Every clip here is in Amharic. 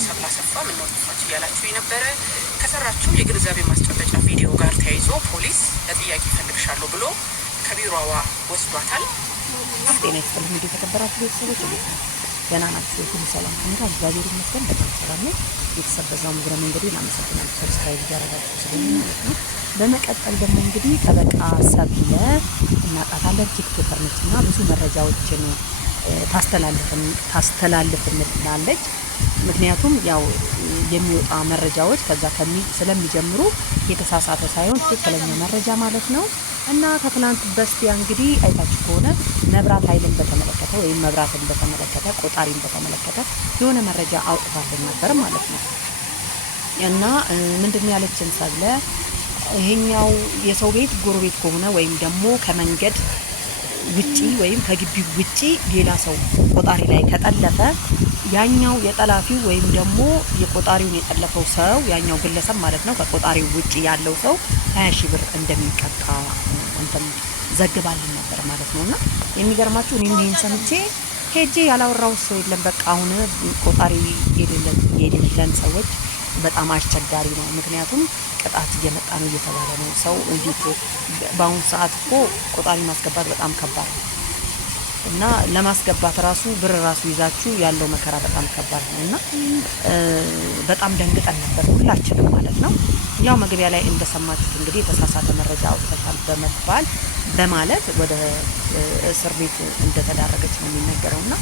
ሰብለ አሰፋ ምን ነው ጠፋችሁ እያላችሁ የነበረ ከሰራችሁ የግንዛቤ ማስጨበጫ ቪዲዮ ጋር ተያይዞ ፖሊስ ለጥያቄ ፈልግሻለሁ ብሎ ከቢሮዋ ወስዷታል። ጤና ይስጥልኝ እንዴ ተከበራችሁ ቤተሰቦች እንዴት ናችሁ? ደህና ናችሁ? ሁሉ ሰላም ከእኔ ጋር እግዚአብሔር ይመስገን በጣም ሰላም ነው። የተሰበዛው ምግረ መንገዴ እናመሰግናለን ሰብስክራይብ ያደረጋችሁ ስለሆነ ማለት ነው። በመቀጠል ደግሞ እንግዲህ ጠበቃ ሰብለ እናጣታለን ቲክቶከር ነችና ብዙ መረጃዎችን ታስተላልፍልናለች። ምክንያቱም ያው የሚወጣ መረጃዎች ከዛ ስለሚጀምሩ የተሳሳተ ሳይሆን ትክክለኛ መረጃ ማለት ነው። እና ከትላንት በስቲያ እንግዲህ አይታችሁ ከሆነ መብራት ኃይልን በተመለከተ ወይም መብራትን በተመለከተ ቆጣሪን በተመለከተ የሆነ መረጃ አውጥታለን ነበር ማለት ነው። እና ምንድነው ያለችን ሰብለ ይሄኛው የሰው ቤት ጎረቤት ከሆነ ወይም ደግሞ ከመንገድ ውጪ ወይም ከግቢው ውጪ ሌላ ሰው ቆጣሪ ላይ ከጠለፈ ያኛው የጠላፊው ወይም ደግሞ የቆጣሪውን የጠለፈው ሰው ያኛው ግለሰብ ማለት ነው ከቆጣሪው ውጪ ያለው ሰው 20 ሺህ ብር እንደሚቀጣ እንትን ዘግባልን ነበር ማለት ነውና የሚገርማችሁ እኔ ይሄን ሰምቼ ሄጄ ያላወራው ሰው የለም። በቃ አሁን ቆጣሪ የሌለን ሰዎች በጣም አስቸጋሪ ነው። ምክንያቱም ቅጣት እየመጣ ነው እየተባለ ነው። ሰው እንዴት በአሁኑ ሰዓት እኮ ቆጣሪ ማስገባት በጣም ከባድ ነው እና ለማስገባት ራሱ ብር ራሱ ይዛችሁ ያለው መከራ በጣም ከባድ ነው እና በጣም ደንግጠን ነበር ሁላችንም ማለት ነው። ያው መግቢያ ላይ እንደሰማችሁት እንግዲህ የተሳሳተ መረጃ አውጥተሻል በማለት ወደ እስር ቤት እንደተዳረገች ነው የሚነገረውና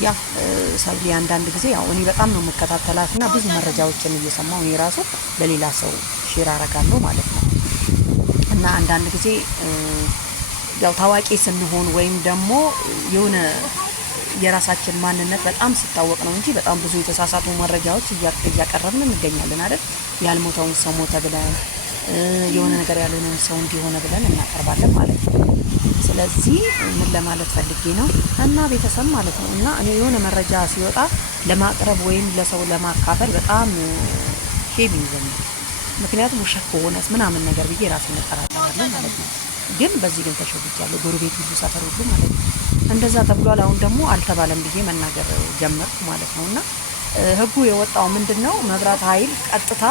ያ ሰብሊ አንዳንድ ጊዜ ያው እኔ በጣም ነው መከታተላትና ብዙ መረጃዎችን እየሰማሁ እኔ ራሱ ለሌላ ሰው ሼር አረጋለሁ ማለት ነው። እና አንዳንድ ጊዜ ያው ታዋቂ ስንሆን ወይም ደግሞ የሆነ የራሳችን ማንነት በጣም ሲታወቅ ነው እንጂ በጣም ብዙ የተሳሳቱ መረጃዎች እያቀረብን እንገኛለን አይደል? ያልሞተውን ሰው ሞተ ብለን የሆነ ነገር ያልሆነውን ሰው እንዲሆነ ብለን እናቀርባለን ማለት ነው። ስለዚህ ምን ለማለት ፈልጌ ነው እና ቤተሰብ ማለት ነው እና እኔ የሆነ መረጃ ሲወጣ ለማቅረብ ወይም ለሰው ለማካፈል በጣም ሄቪ ይዘኛል። ምክንያቱም ውሸት ከሆነስ ምናምን ነገር ብዬ ራሴን እጠራጠራለሁ ማለት ነው። ግን በዚህ ግን ተሸውጃለሁ። ጎረቤት ሁሉ ሰፈር ሁሉ ማለት ነው እንደዛ ተብሏል። አሁን ደግሞ አልተባለም ብዬ መናገር ጀመርኩ ማለት ነውና ህጉ የወጣው ምንድነው መብራት ኃይል ቀጥታ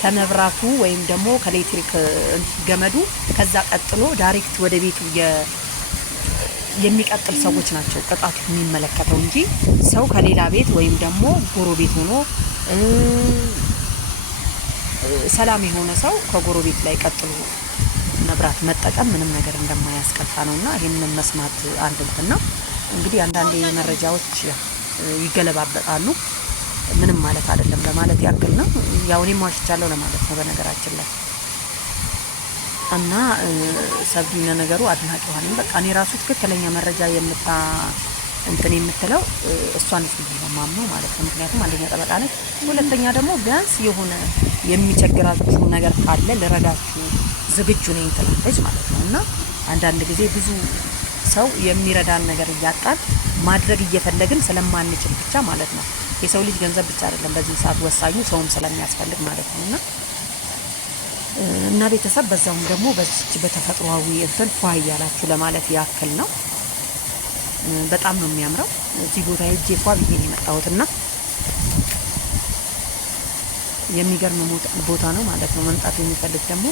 ከመብራቱ ወይም ደግሞ ከኤሌክትሪክ ገመዱ ከዛ ቀጥሎ ዳይሬክት ወደ ቤቱ የሚቀጥል ሰዎች ናቸው ቅጣቱ የሚመለከተው እንጂ ሰው ከሌላ ቤት ወይም ደግሞ ጎረቤት ሆኖ ሰላም የሆነ ሰው ከጎረቤት ላይ ቀጥሎ መብራት መጠቀም ምንም ነገር እንደማያስቀጣ ነውና ይሄንን መስማት አንድ እንትን ነው። እንግዲህ አንዳንዴ መረጃዎች ይገለባበጣሉ ምንም ማለት አይደለም ለማለት ያክል ነው። ያው እኔም ዋሽቻለሁ ለማለት ነው በነገራችን ላይ እና ሰብሊና ነገሩ አድናቂዋ ነኝ። በቃ እኔ ራሱ ትክክለኛ መረጃ የምትለው እሷን እስኪ ነው ማምነው ማለት ነው። ምክንያቱም አንደኛ ጠበቃ ነች፣ ሁለተኛ ደግሞ ቢያንስ የሆነ የሚቸግራችሁ ነገር ካለ ልረዳችሁ ዝግጁ ነኝ ትላለች ማለት ነው። እና አንዳንድ ጊዜ ብዙ ሰው የሚረዳን ነገር እያጣን ማድረግ እየፈለግን ስለማንችል ብቻ ማለት ነው። የሰው ልጅ ገንዘብ ብቻ አይደለም በዚህ ሰዓት ወሳኙ ሰውም ስለሚያስፈልግ ማለት ነውና እና ቤተሰብ በዛውም ደግሞ በዚች በተፈጥሯዊ እንትን ፏ ያላችሁ ለማለት ያክል ነው። በጣም ነው የሚያምረው። እዚህ ቦታ ሄጄ ፏ ብዬ ነው የመጣሁትና የሚገርም ቦታ ነው ማለት ነው። መምጣት የሚፈልግ ደግሞ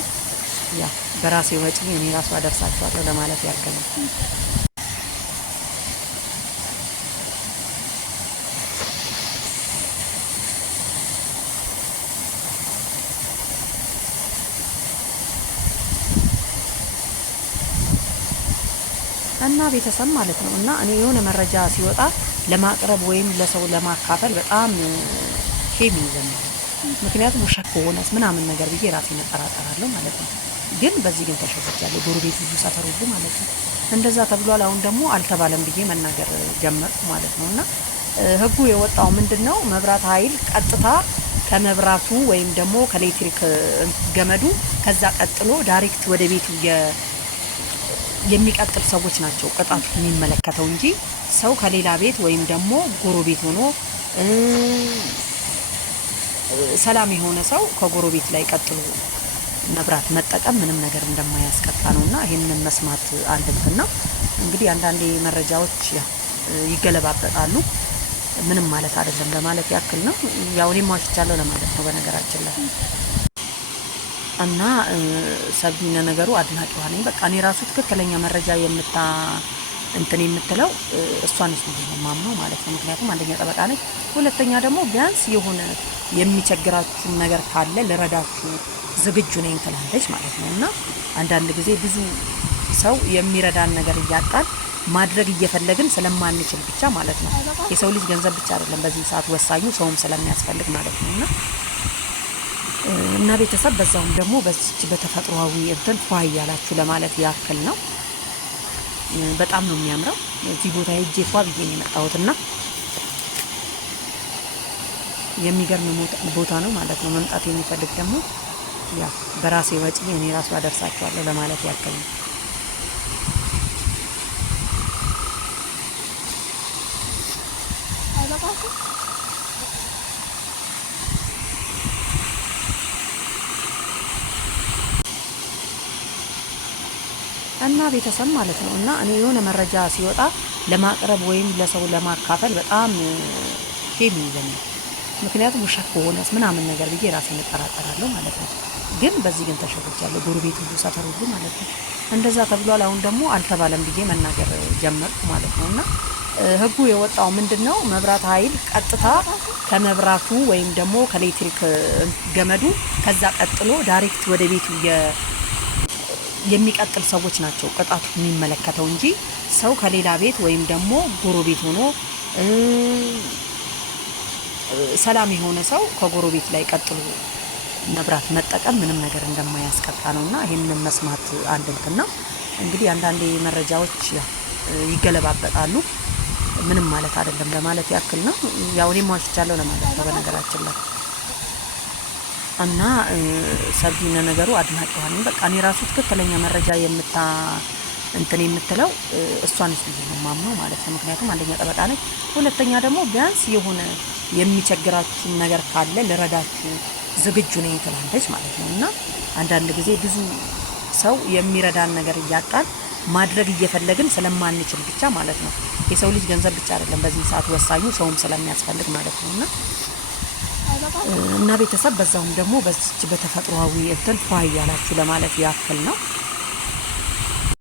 ያ በራሴ ወጪ እኔ ራሱ አደርሳችኋለሁ ለማለት ያክል ነው። እና ቤተሰብ ማለት ነው እና እኔ የሆነ መረጃ ሲወጣ ለማቅረብ ወይም ለሰው ለማካፈል በጣም ሄቪ ይዘኛል። ምክንያቱም ውሸት ከሆነስ ምናምን ነገር ብዬ ራሴን እጠራጠራለሁ ማለት ነው። ግን በዚህ ግን ተሸውጃለሁ። ጎረቤት ሁሉ ሰፈር ሁሉ ማለት ነው እንደዛ ተብሏል። አሁን ደግሞ አልተባለም ብዬ መናገር ጀመርኩ ማለት ነውና ህጉ የወጣው ምንድነው መብራት ኃይል ቀጥታ ከመብራቱ ወይም ደግሞ ከኤሌክትሪክ ገመዱ ከዛ ቀጥሎ ዳይሬክት ወደ ቤቱ የሚቀጥል ሰዎች ናቸው ቅጣቱ የሚመለከተው እንጂ ሰው ከሌላ ቤት ወይም ደግሞ ጎረቤት ሆኖ ሰላም የሆነ ሰው ከጎረቤት ላይ ቀጥሎ መብራት መጠቀም ምንም ነገር እንደማያስቀጣ ነውና ይሄንን መስማት አንድ እንትን ነው። እንግዲህ አንዳንዴ መረጃዎች ይገለባበጣሉ ምንም ማለት አይደለም ለማለት ያክል ነው። ያው እኔም ዋሽቻለሁ ለማለት ነው በነገራችን ላይ እና ሰብሊና ነገሩ አድናቂዋ ነኝ። በቃ እኔ ራሱ ትክክለኛ መረጃ የምትለው እሷን ነው የማምነው ማለት ነው። ምክንያቱም አንደኛ ጠበቃ ነች፣ ሁለተኛ ደግሞ ቢያንስ የሆነ የሚቸግራችሁ ነገር ካለ ልረዳችሁ ዝግጁ ነኝ ትላለች ማለት ነው። እና አንዳንድ ጊዜ ብዙ ሰው የሚረዳን ነገር እያጣን ማድረግ እየፈለግን ስለማንችል ብቻ ማለት ነው። የሰው ልጅ ገንዘብ ብቻ አይደለም በዚህ ሰዓት ወሳኙ ሰውም ስለሚያስፈልግ ማለት ነው። እና ቤተሰብ በዛውም ደግሞ በዚች በተፈጥሯዊ እንትን ፏ እያላችሁ ለማለት ያክል ነው። በጣም ነው የሚያምረው። እዚህ ቦታ ሄጄ ፏ ብዬ ነው የመጣሁትና የሚገርም ቦታ ነው ማለት ነው። መምጣት የሚፈልግ ደግሞ ያው በራሴ ወጪ እኔ ራሱ አደርሳቸዋለሁ ለማለት ያክል ነው። እና ቤተሰብ ማለት ነው። እና እኔ የሆነ መረጃ ሲወጣ ለማቅረብ ወይም ለሰው ለማካፈል በጣም ሼም ይዘኛል። ምክንያቱም ውሸት ከሆነስ ምናምን ነገር ብዬ ራሴን እጠራጠራለሁ ማለት ነው። ግን በዚህ ግን ተሸውጃለሁ። ጎረቤት ሁሉ ሰፈር ሁሉ ማለት ነው እንደዛ ተብሏል። አሁን ደግሞ አልተባለም ብዬ መናገር ጀመርኩ ማለት ነው። እና ህጉ የወጣው ምንድነው? መብራት ኃይል ቀጥታ ከመብራቱ ወይም ደግሞ ከኤሌክትሪክ ገመዱ ከዛ ቀጥሎ ዳይሬክት ወደ ቤቱ የሚቀጥል ሰዎች ናቸው ቅጣቱ የሚመለከተው እንጂ ሰው ከሌላ ቤት ወይም ደግሞ ጎረቤት ሆኖ ሰላም የሆነ ሰው ከጎረቤት ላይ ቀጥሎ መብራት መጠቀም ምንም ነገር እንደማያስቀጣ ነውና ይሄንን መስማት አንድ እንትና እንግዲህ አንዳንዴ መረጃዎች ይገለባበጣሉ። ምንም ማለት አይደለም ለማለት ያክል ነው። ያው እኔም ዋሽቻለሁ ለማለት ነው በነገራችን ላይ እና ሰብሊና ነገሩ አድናቂዋ ነኝ። በቃ እኔ ራሱ ትክክለኛ መረጃ የምትለው እሷን ነው የማምነው ማለት ነው። ምክንያቱም አንደኛ ጠበቃ ነች፣ ሁለተኛ ደግሞ ቢያንስ የሆነ የሚቸግራችሁ ነገር ካለ ልረዳችሁ ዝግጁ ነኝ ትላለች ማለት ነው። እና አንዳንድ ጊዜ ብዙ ሰው የሚረዳን ነገር እያጣን ማድረግ እየፈለግን ስለማንችል ብቻ ማለት ነው። የሰው ልጅ ገንዘብ ብቻ አይደለም በዚህ ሰዓት ወሳኙ ሰውም ስለሚያስፈልግ ማለት ነው። እና ቤተሰብ በዛውም ደግሞ በዚች በተፈጥሯዊ እንትን ፏ እያላችሁ ለማለት ያክል ነው።